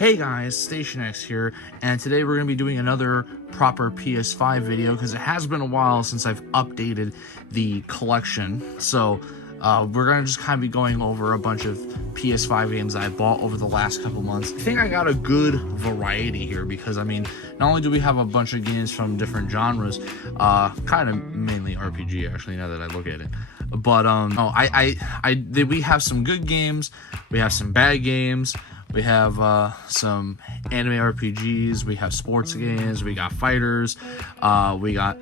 Hey guys, Station X here, and today we're going to be doing another proper PS5 video because it has been a while since I've updated the collection. So we're going to just kind of be going over a bunch of PS5 games that I bought over the last couple months. I think I got a good variety here because, I mean, not only do we have a bunch of games from different genres, kind of mainly RPG actually now that I look at it, but we have some good games, we have some bad games. We have some anime RPGs, we have sports games, we got fighters, we got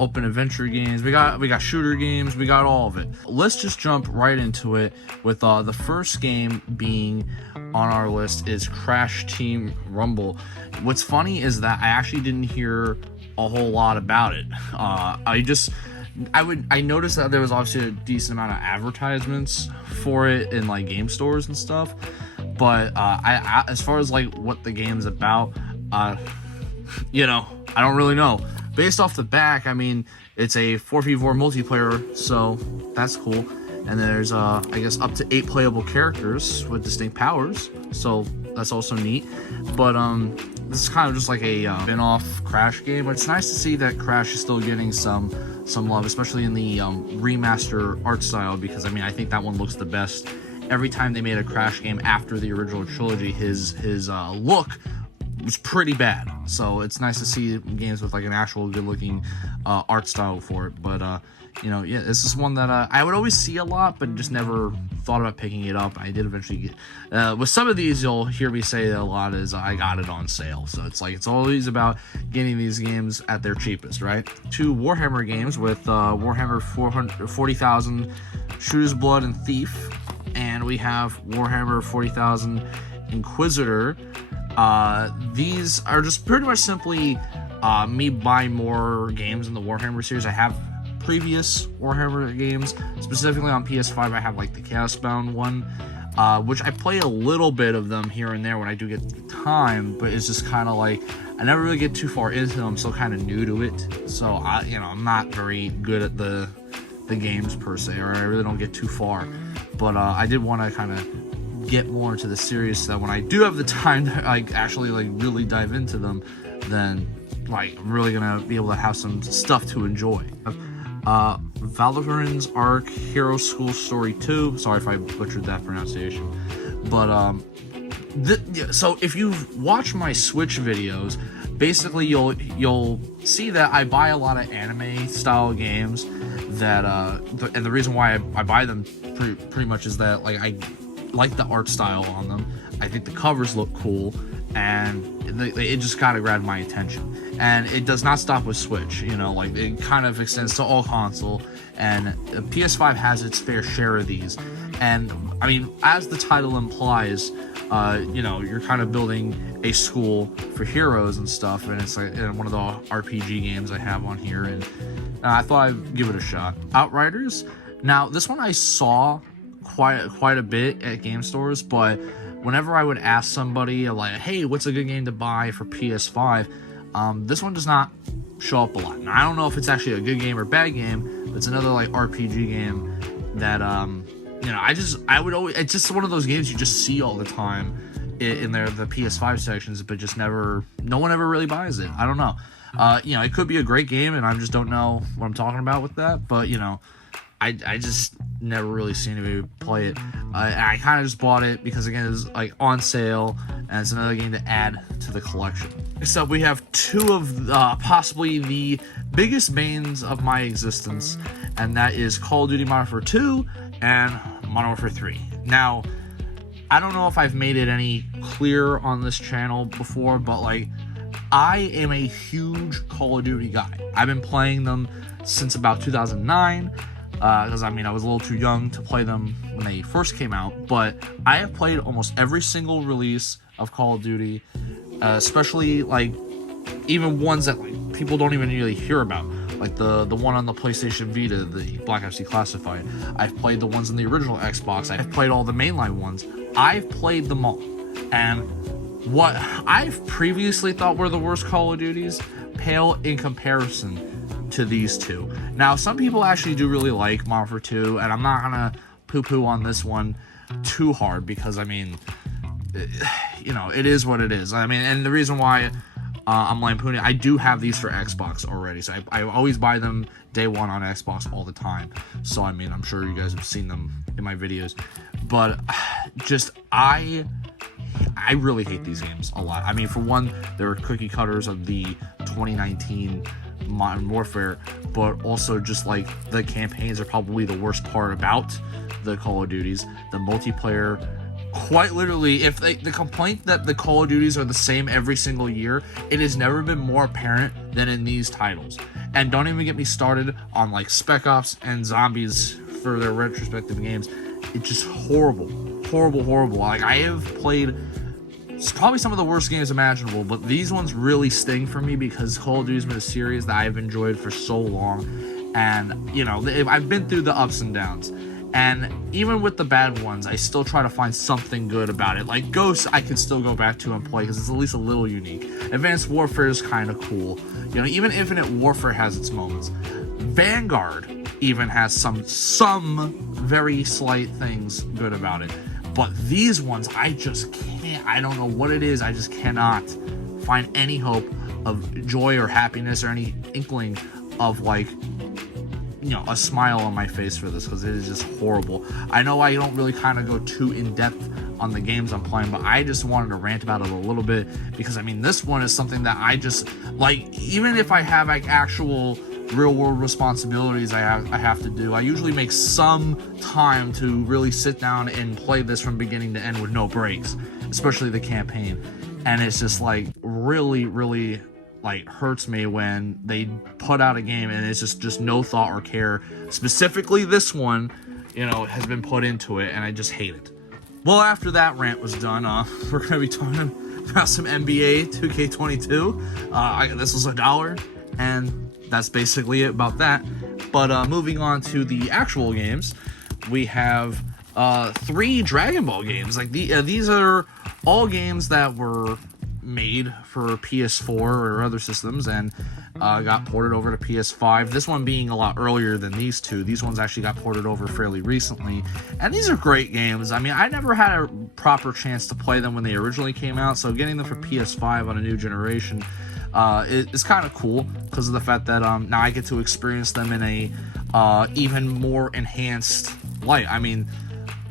open adventure games, we got shooter games, we got all of it. Let's just jump right into it with the first game being on our list is Crash Team Rumble. What's funny is that I actually didn't hear a whole lot about it. I noticed that there was obviously a decent amount of advertisements for it in like game stores and stuff. But I as far as like what the game's about, I don't really know. Based off the back, I mean, it's a 4v4 multiplayer, so that's cool. And there's I guess up to 8 playable characters with distinct powers, so that's also neat. But this is kind of just like a spin-off Crash game. But it's nice to see that Crash is still getting some love, especially in the remaster art style, because I mean I think that one looks the best. Every time they made a Crash game after the original trilogy, his look was pretty bad. So it's nice to see games with like an actual good-looking art style for it. But yeah, this is one that I would always see a lot, but just never thought about picking it up. I did eventually get. With some of these, you'll hear me say that a lot is I got it on sale. So it's like it's always about getting these games at their cheapest, right? 2 Warhammer games with Warhammer 40,000, Shooter's Blood, and Thief. And we have Warhammer 40,000 Inquisitor. These are just pretty much simply me buying more games in the Warhammer series. I have previous Warhammer games, specifically on PS5. I have like the Chaosbound one, which I play a little bit of them here and there when I do get time, but it's just kind of like I never really get too far into them. I'm still kind of new to it, so I'm not very good at the games per se, or I really don't get too far. But I did want to kind of get more into the series so that when I do have the time to like actually like really dive into them, then like I'm really gonna be able to have some stuff to enjoy. Valorant's Arc Hero School Story 2. Sorry if I butchered that pronunciation. But so if you've watched my Switch videos, basically you'll see that I buy a lot of anime style games that and the reason why I buy them pretty much is that like I like the art style on them. I think the covers look cool, and it just kind of grabbed my attention. And it does not stop with Switch, like it kind of extends to all console, and PS5 has its fair share of these. And I mean, as the title implies, you're kind of building a school for heroes and stuff, and it's like one of the RPG games I have on here, and I thought I'd give it a shot. Outriders. Now, this one I saw quite a bit at game stores, but whenever I would ask somebody like, "Hey, what's a good game to buy for PS5?" This one does not show up a lot. Now, I don't know if it's actually a good game or bad game, but it's another like RPG game that I would always. It's just one of those games you just see all the time in the PS5 sections, but just no one ever really buys it. I don't know. It could be a great game, and I just don't know what I'm talking about with that. But I just never really seen anybody play it. I kind of just bought it because again, it's like on sale, and it's another game to add to the collection. Next up, we have 2 of possibly the biggest banes of my existence, and that is Call of Duty Modern Warfare 2 and Modern Warfare 3. Now, I don't know if I've made it any clearer on this channel before, but like, I am a huge Call of Duty guy. I've been playing them since about 2009, because I mean I was a little too young to play them when they first came out, but I have played almost every single release of Call of Duty, especially like even ones that like people don't even really hear about, like the one on the PlayStation Vita, the Black Ops Declassified. I've played the ones on the original Xbox. I've played all the mainline ones. I've played them all, and what I've previously thought were the worst Call of Duties pale in comparison to these 2. Now, some people actually do really like Modern Warfare 2, and I'm not gonna poo-poo on this one too hard because I mean you know, it is what it is. I mean, and the reason why I'm lampooning, I do have these for Xbox already, so I always buy them day one on Xbox all the time. So I mean, I'm sure you guys have seen them in my videos, but just I really hate these games a lot. I mean, for one, they're cookie cutters of the 2019 Modern Warfare, but also just like the campaigns are probably the worst part about the Call of Duties. The multiplayer, quite literally, if the complaint that the Call of Duties are the same every single year, it has never been more apparent than in these titles. And don't even get me started on like Spec Ops and Zombies for their retrospective games. It's just horrible. Like, I have played probably some of the worst games imaginable, but these ones really sting for me because Call of Duty's been a series that I've enjoyed for so long. And, you know, I've been through the ups and downs. And even with the bad ones, I still try to find something good about it. Like Ghosts, I can still go back to and play because it's at least a little unique. Advanced Warfare is kind of cool. You know, even Infinite Warfare has its moments. Vanguard even has some very slight things good about it. But these ones, I just can't. I don't know what it is. I just cannot find any hope of joy or happiness or any inkling of, like, you know, a smile on my face for this, because it is just horrible. I know I don't really kind of go too in depth on the games I'm playing, but I just wanted to rant about it a little bit because, I mean, this one is something that I just like. Even if I have like actual real world responsibilities I have to do, I usually make some time to really sit down and play this from beginning to end with no breaks, especially the campaign. And it's just like really like hurts me when they put out a game and it's just no thought or care. Specifically this one, you know, has been put into it, and I just hate it. Well, after that rant was done, we're gonna be talking about some NBA 2K22. This was $1, and that's basically it about that. But moving on to the actual games, we have 3 Dragon Ball games. Like these are all games that were made for PS4 or other systems and got ported over to PS5. This one being a lot earlier than these two. These ones actually got ported over fairly recently, and these are great games. I mean, I never had a proper chance to play them when they originally came out, so getting them for PS5 on a new generation is kind of cool because of the fact that now I get to experience them in a even more enhanced light. I mean,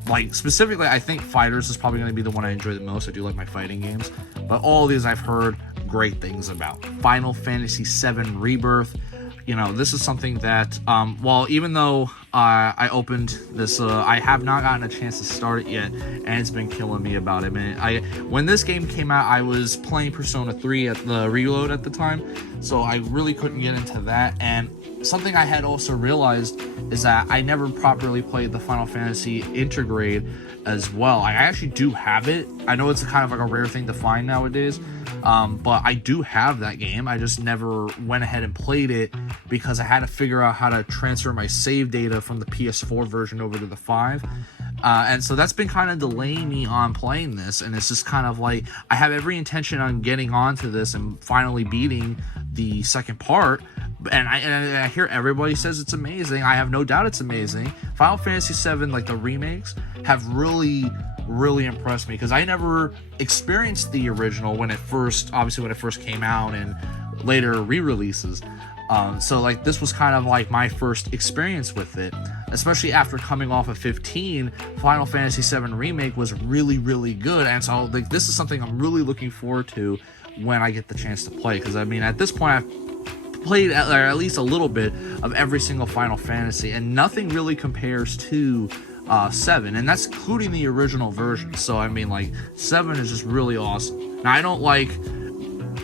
like, specifically, I think Fighters is probably going to be the one I enjoy the most. I do like my fighting games. But all of these I've heard great things about. Final Fantasy VII Rebirth. You know, this is something that, well, even though I opened this, I have not gotten a chance to start it yet, and it's been killing me about it, man. When this game came out, I was playing Persona 3 at the Reload at the time, so I really couldn't get into that. And something I had also realized is that I never properly played the Final Fantasy Intergrade as well. I actually do have it. I know it's kind of like a rare thing to find nowadays, but I do have that game. I just never went ahead and played it because I had to figure out how to transfer my save data from the PS4 version over to the 5. And so that's been kind of delaying me on playing this, and it's just kind of like I have every intention on getting onto this and finally beating the second part. And I hear everybody says it's amazing. I have no doubt it's amazing. Final Fantasy VII, like the remakes, have really impressed me because I never experienced the original when it first came out and later re-releases. So like this was kind of like my first experience with it, especially after coming off of 15. Final Fantasy VII Remake was really good, and so like this is something I'm really looking forward to when I get the chance to play, because I mean at this point I've played at least a little bit of every single Final Fantasy, and nothing really compares to 7, and that's including the original version. So I mean, like, 7 is just really awesome. Now I don't like,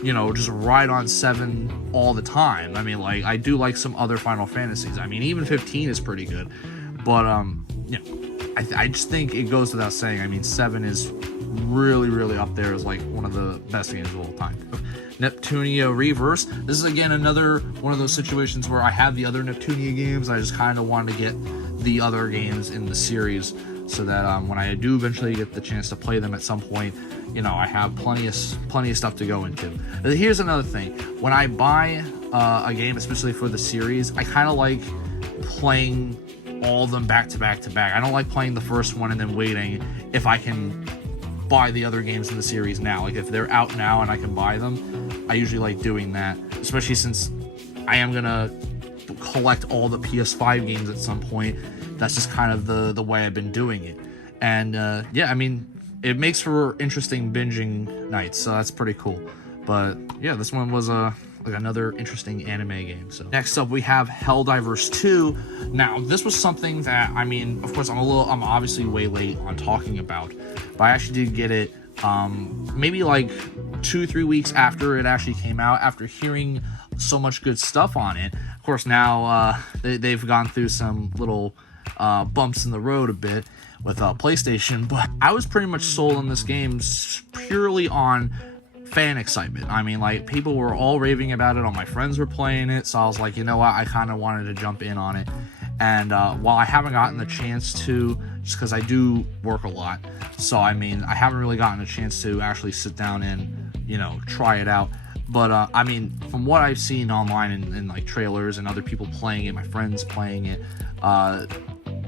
you know, just ride on 7 all the time. I mean, like, I do like some other Final Fantasies. I mean, even 15 is pretty good, but you know, I just think it goes without saying. I mean, 7 is really up there as like one of the best games of all time. Neptunia Reverse. This is again another one of those situations where I have the other Neptunia games. I just kind of wanted to get the other games in the series so that when I do eventually get the chance to play them at some point, you know, I have plenty of stuff to go into. Here's another thing. When I buy a game, especially for the series, I kind of like playing all of them back to back. I don't like playing the first one and then waiting if I can buy the other games in the series now. Like, if they're out now and I can buy them, I usually like doing that, especially since I am gonna collect all the PS5 games at some point. That's just kind of the way I've been doing it. And yeah, I mean, it makes for interesting binging nights, so that's pretty cool. But yeah, this one was like another interesting anime game. So next up we have Helldivers 2. Now this was something that, I mean, of course I'm obviously way late on talking about, but I actually did get it maybe like 2-3 weeks after it actually came out, after hearing so much good stuff on it. Of course now they've gone through some little bumps in the road a bit with PlayStation, but I was pretty much sold on this game purely on fan excitement. I mean, like, people were all raving about it, all my friends were playing it, so I was like, you know what, I kind of wanted to jump in on it. And while I haven't gotten the chance to, just because I do work a lot, so I mean, I haven't really gotten a chance to actually sit down and, you know, try it out. But I mean, from what I've seen online and like trailers and other people playing it, my friends playing it,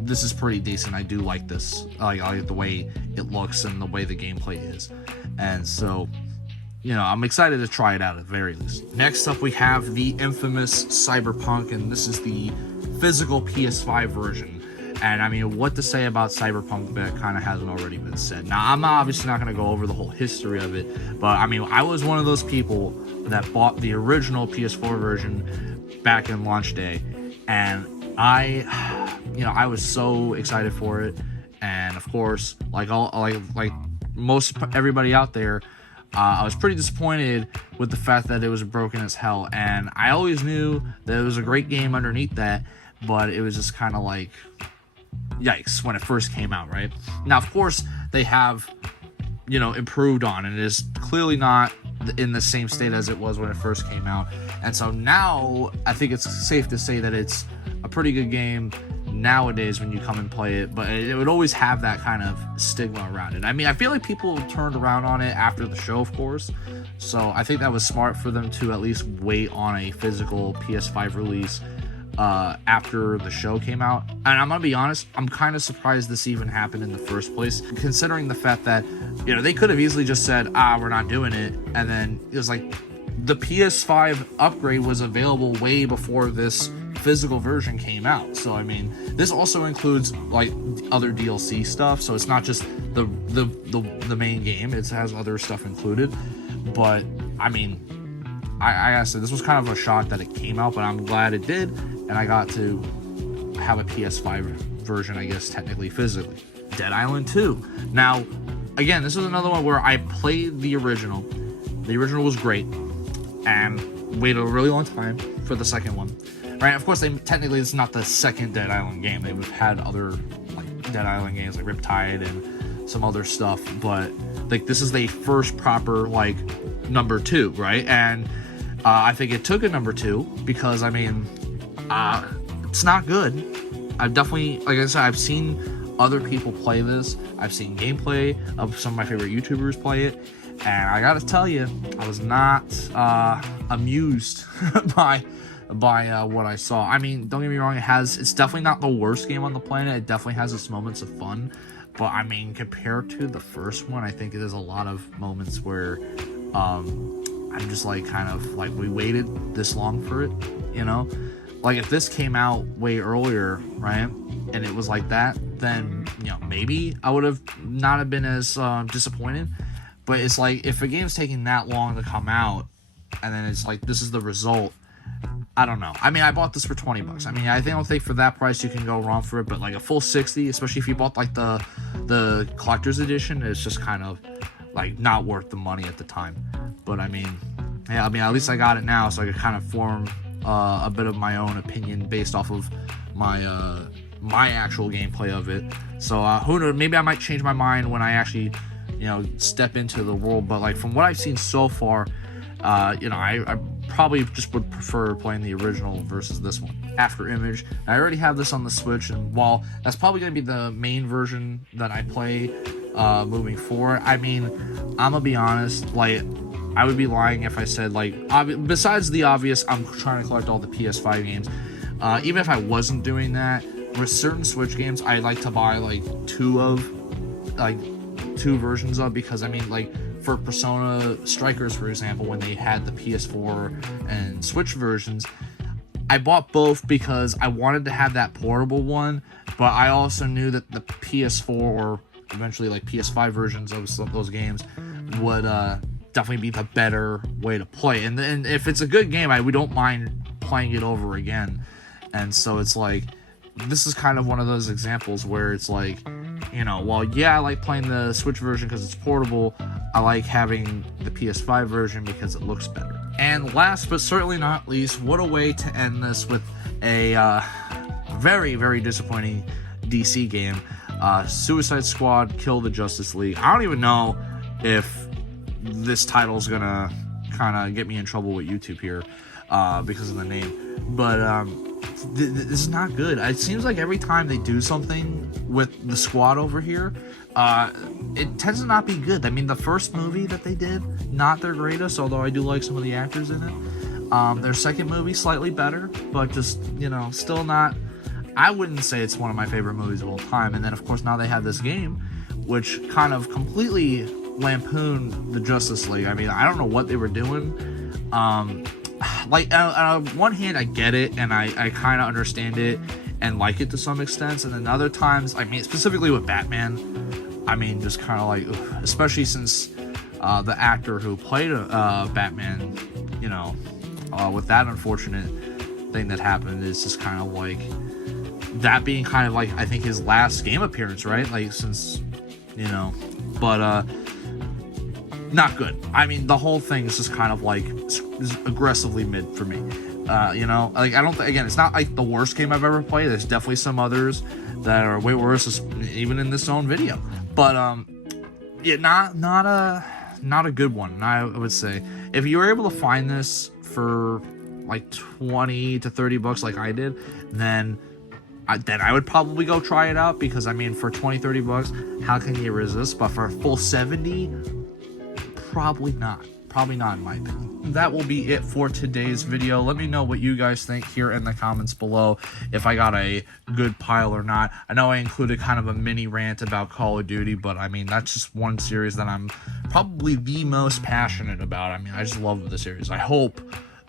this is pretty decent. I do like this. I like the way it looks and the way the gameplay is. And so, you know, I'm excited to try it out at the very least. Next up, we have the infamous Cyberpunk, and this is the physical PS5 version. And I mean, what to say about Cyberpunk that kind of hasn't already been said. Now, I'm obviously not going to go over the whole history of it, but I mean, I was one of those people that bought the original PS4 version back in launch day, and I was so excited for it. And of course, like most everybody out there, I was pretty disappointed with the fact that it was broken as hell. And I always knew that it was a great game underneath that, but it was just kind of like, yikes, when it first came out, right? Now, of course, they have, you know, improved on it. It is clearly not in the same state as it was when it first came out. And so now, I think it's safe to say that it's a pretty good game nowadays when you come and play it, but it would always have that kind of stigma around it. I mean, I feel like people turned around on it after the show, of course, so I think that was smart for them to at least wait on a physical PS5 release after the show came out. And I'm gonna be honest, I'm kind of surprised this even happened in the first place, considering the fact that, you know, they could have easily just said, we're not doing it, and then it was like the PS5 upgrade was available way before this physical version came out. So I mean, this also includes like other DLC stuff, so it's not just the main game, it has other stuff included. But I mean, I gotta say, this was kind of a shock that it came out, but I'm glad it did, and I got to have a PS5 version, I guess technically physically. Dead Island 2. Now again, this is another one where I played the original. The original was great, and waited a really long time for the second one. Right, of course, it's not the second Dead Island game. They've had other like Dead Island games like Riptide and some other stuff, but like this is the first proper like number 2, right? And I think it took a number 2 because I mean, it's not good. I've definitely, like I said, I've seen other people play this. I've seen gameplay of some of my favorite YouTubers play it, and I gotta tell you, I was not amused by what I saw. I mean, don't get me wrong, it's definitely not the worst game on the planet. It definitely has its moments of fun, but I mean, compared to the first one, I think there's a lot of moments where I'm just like, kind of like, we waited this long for it, you know? Like, if this came out way earlier, right, and it was like that, then, you know, maybe I would have not have been as disappointed. But it's like, if a game's taking that long to come out, and then it's like, this is the result, I don't know. I mean, I bought this for $20. I mean, I don't think for that price you can go wrong for it, but like a full 60, especially if you bought like the collector's edition, it's just kind of like not worth the money at the time. But I mean, yeah, I mean, at least I got it now, so I could kind of form a bit of my own opinion based off of my my actual gameplay of it. So who knows, maybe I might change my mind when I actually, you know, step into the world. But like, from what I've seen so far, you know, I probably just would prefer playing the original versus this one. After Image, I already have this on the Switch, and while that's probably going to be the main version that I play moving forward, I mean, I'm gonna be honest, like, I would be lying if I said, like, besides the obvious, I'm trying to collect all the PS5 games, even if I wasn't doing that, with certain Switch games, I like to buy like two two versions of, because I mean, like for Persona Strikers, for example, when they had the PS4 and Switch versions, I bought both because I wanted to have that portable one, but I also knew that the PS4 or eventually like PS5 versions of those games would definitely be the better way to play. And then if it's a good game, we don't mind playing it over again. And so it's like, this is kind of one of those examples where it's like, you know, well, yeah, I like playing the Switch version because it's portable. I like having the PS5 version because it looks better. And last but certainly not least, what a way to end this with a very, very disappointing DC game. Suicide Squad Kill the Justice League. I don't even know if this title's gonna kind of get me in trouble with YouTube here because of the name. But this is not good. It seems like every time they do something with the squad over here, it tends to not be good. I mean, the first movie that they did, not their greatest, although I do like some of the actors in it. Their second movie, slightly better, but just, you know, still not... I wouldn't say it's one of my favorite movies of all time. And then, of course, now they have this game, which kind of completely lampooned the Justice League. I mean, I don't know what they were doing. Like, on one hand, I get it, and I kind of understand it and like it to some extent. And then other times, I mean, specifically with Batman, I mean, just kind of like, ugh, especially since the actor who played Batman, you know, with that unfortunate thing that happened, is just kind of like, that being kind of like, I think, his last game appearance, right? Like, since, you know, but not good. I mean, the whole thing is just kind of like is aggressively mid for me. You know, like, I don't again, it's not like the worst game I've ever played. There's definitely some others that are way worse, even in this own video. But yeah, not a good one. I would say if you were able to find this for like 20 to 30 bucks like I did, then I would probably go try it out, because I mean, for 20-30 bucks, how can you resist? But for a full 70, probably not in my opinion. That will be it for today's video. Let me know what you guys think here in the comments below, if I got a good pile or not. I know I included kind of a mini rant about Call of Duty, but I mean, that's just one series that I'm probably the most passionate about. I mean, I just love the series. I hope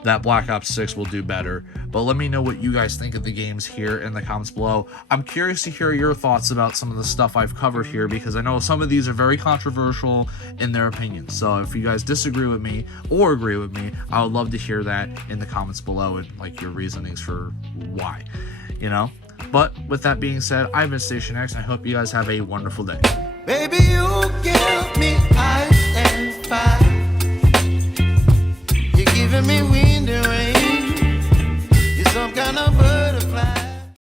that Black Ops 6 will do better, but let me know what you guys think of the games here in the comments below. I'm curious to hear your thoughts about some of the stuff I've covered here, because I know some of these are very controversial in their opinions. So if you guys disagree with me or agree with me, I would love to hear that in the comments below, and like your reasonings for why, you know. But with that being said, I've been Station X. I hope you guys have a wonderful day. Baby, you give me